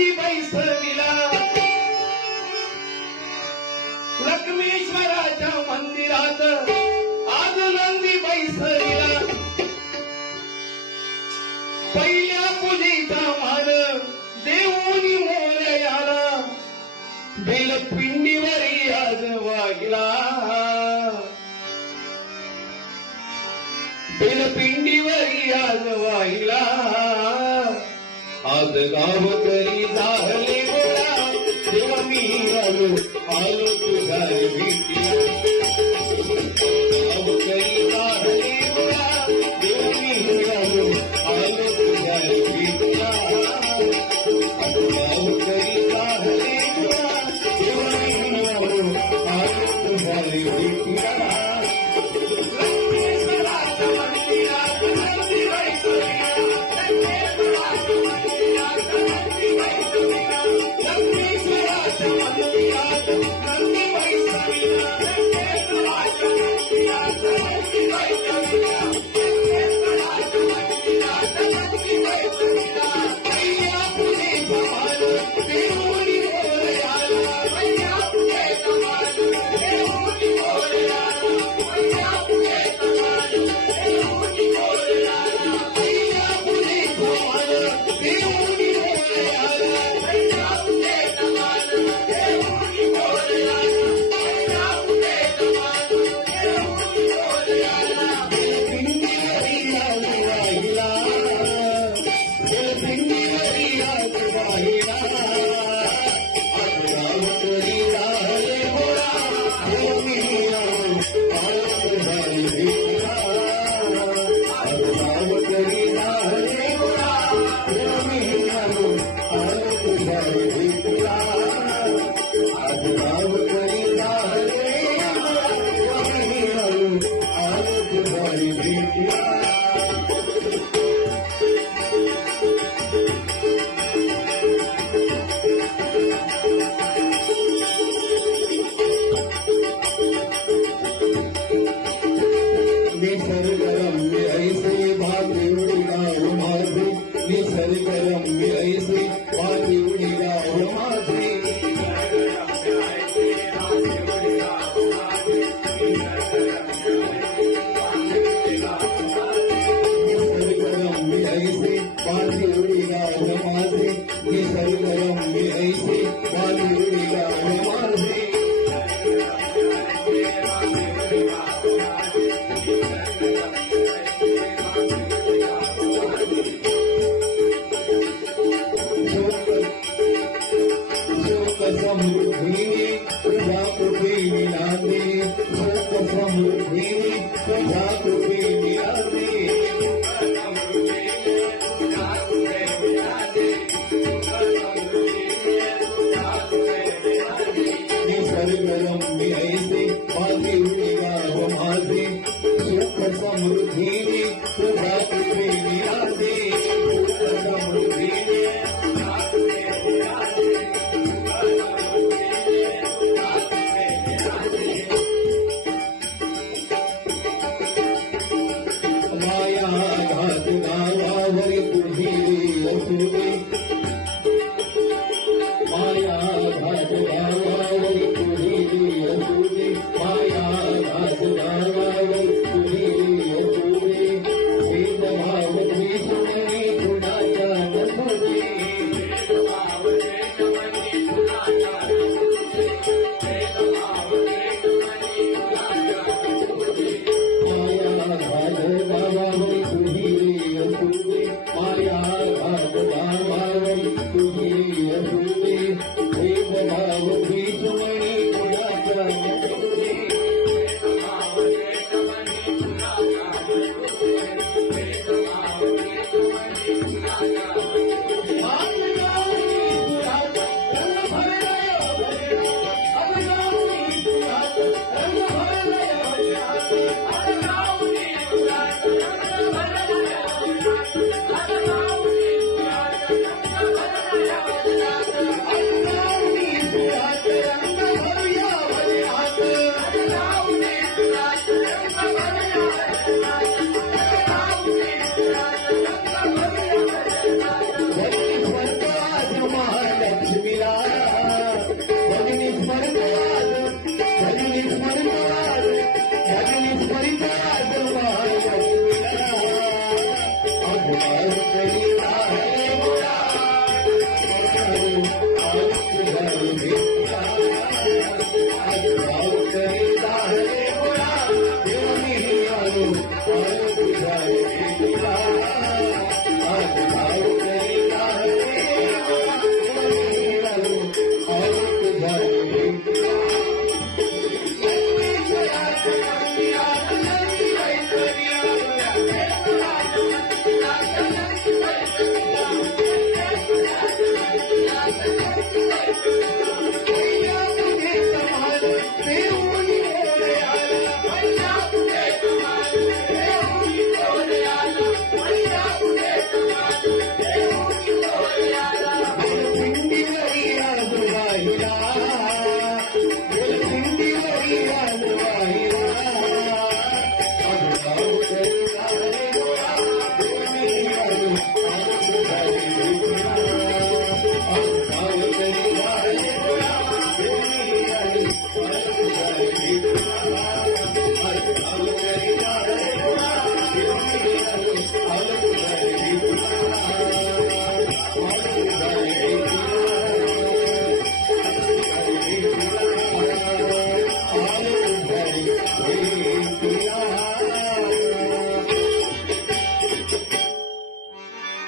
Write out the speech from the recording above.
नंदी बैसविला लक्ष्मीश्वराच्या मंदिरात आज नंदी बैसविला पहिल्या पूजेचा मान देऊनी मोरयाला बेलपिंडीवरी आज वाहिला बेलपिंडीवरी आज वाहिला आज गावकरी झाले गोळा तेव्हा मी आलो तुझ्या भेटीला गावकरी झाले गोळा तेव्हा मी आलो तुझ्या भेटीला गावकरी झाले गोळा तेव्हा मी आलो तुझ्या भेटीला निसर्गरम्य ऐसे भाग्यवडी गाव माझे निसर्गरम्य ऐसे भाग्यवडी गाव माझे निसर्गरम्य ऐसे भाग्यवडी गाव माझे निसर्गरम्य ऐसे भाग्यवडी गाव माझे समृद्धीने तुझ्या कुठे मिळाले शोक समृद्धीने तुझ्या कुठे मिळाले पुकार करीता है वो